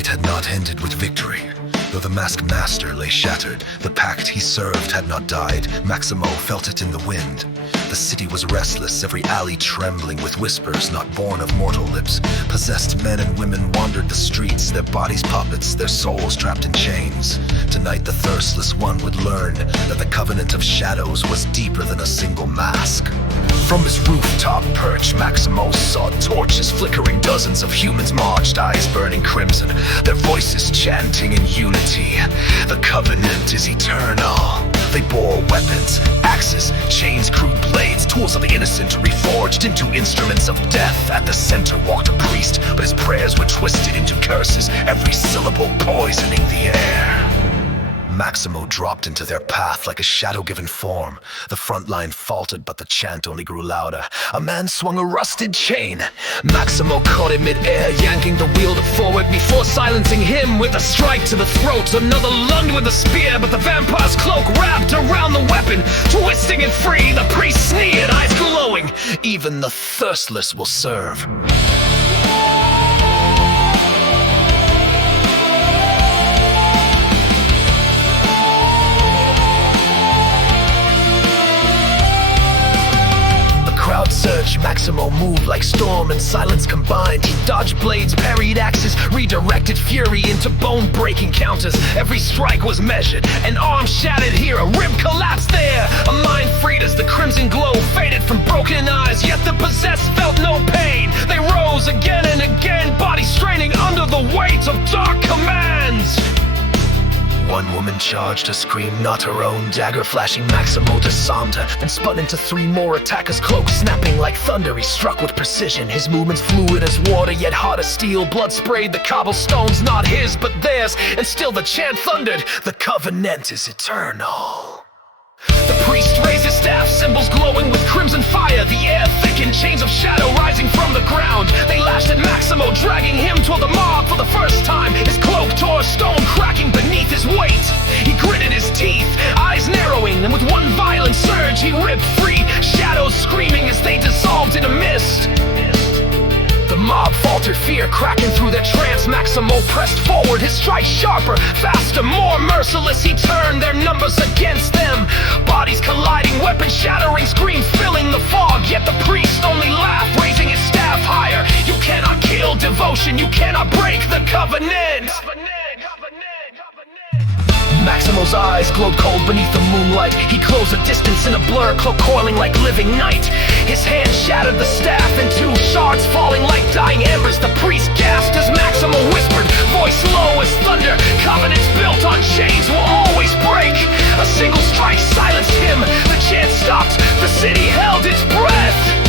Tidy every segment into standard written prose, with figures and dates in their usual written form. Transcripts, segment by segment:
night had not ended with victory. Though the masked master lay shattered, the pact he served had not died. Maximo felt it in the wind. The city was restless, every alley trembling with whispers not born of mortal lips. Possessed men and women wandered the streets, their bodies puppets, their souls trapped in chains. Tonight the Thirstless One would learn that the covenant of shadows was deeper than a single mask. From his rooftop perch, Maximo saw torches flickering, dozens of humans marched, eyes burning crimson, their voices chanting in unity. The covenant is eternal. They bore weapons, axes, chains, crude blades, tools of the innocent reforged into instruments of death. At the center walked a priest, but his prayers were twisted into curses, every syllable poisoning the air. Maximo dropped into their path like a shadow-given form. The front line faltered, but the chant only grew louder. A man swung a rusted chain. Maximo caught him mid-air, yanking the wielder forward before silencing him with a strike to the throat. Another lunged with a spear, but the vampire's cloak wrapped around the weapon. Twisting it free, the priest sneered, eyes glowing. Even the thirstless will serve. Surge, Maximo moved like storm and silence combined. He dodged blades, parried axes, redirected fury into bone-breaking counters. Every strike was measured, an arm shattered here, a rib collapsed there. A mind freed as the crimson glow faded from broken eyes, yet the possessed felt no pain. They rose again and again, bodies straining under the weight of dark commands. One woman charged, her scream not her own. Dagger flashing, Maximo disarmed her and spun into three more attackers, cloak snapping like thunder. He struck with precision, his movements fluid as water, yet hot as steel. Blood sprayed the cobblestones, not his but theirs, and still the chant thundered, the covenant is eternal. The priest raised his staff, symbols glowing with crimson fire. The air thickened, chains of shadow rising from the ground. They lashed at Maximo, dragging him toward the mob for the first time. His cloak tore stone, cracking beneath his weight. He gritted his teeth, eyes narrowing, and with one violent surge he ripped free, shadows screaming as they dissolved in a mist. The mob faltered, fear cracking through their trance. Maximo pressed forward, his strike sharper, faster, more merciless. He turned their numbers against them. Bodies colliding, weapons shattering, screams filling the fog. Yet the priest only laughed, raising his staff higher. You cannot kill devotion, you cannot break the covenant. Maximo's eyes glowed cold beneath the moonlight. He closed the distance in a blur, cloak coiling like living night. His hand shattered the staff in two, shards falling like dying embers. The priest gasped as Maximo whispered, voice low as thunder, covenants built on chains will always break. A single strike silenced him, the chant stopped, the city held its breath.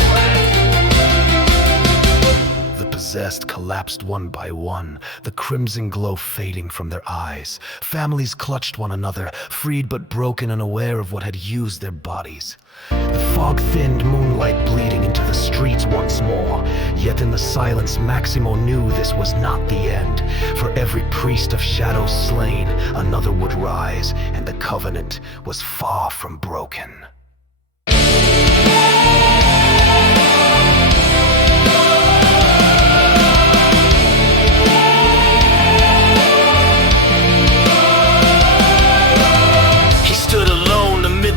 Possessed collapsed one by one, the crimson glow fading from their eyes. Families clutched one another, freed but broken and aware of what had used their bodies. The fog thinned, moonlight bleeding into the streets once more. Yet in the silence, Maximo knew this was not the end. For every priest of shadow slain, another would rise, and the covenant was far from broken.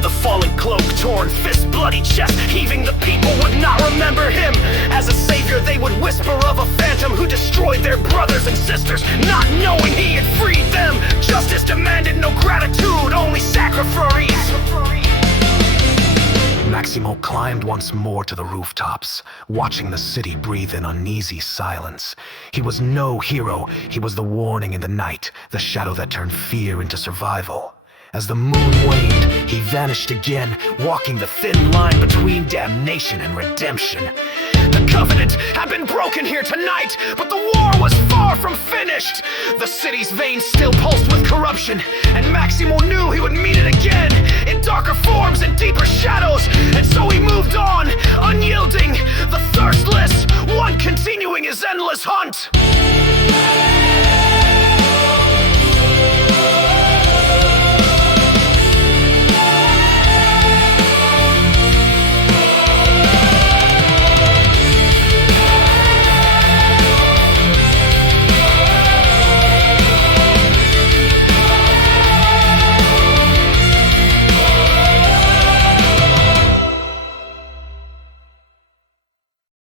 The fallen cloak, torn fist, bloody chest, heaving. The people would not remember him as a savior. They would whisper of a phantom who destroyed their brothers and sisters, not knowing he had freed them. Justice demanded no gratitude, only sacrifice. Maximo climbed once more to the rooftops, watching the city breathe in uneasy silence. He was no hero, he was the warning in the night, the shadow that turned fear into survival. As the moon waned, he vanished again, walking the thin line between damnation and redemption. The covenant had been broken here tonight, but the war was far from finished. The city's veins still pulsed with corruption, and Maximo knew he would meet it again, in darker forms and deeper shadows. And so he moved on, unyielding, the thirstless one continuing his endless hunt.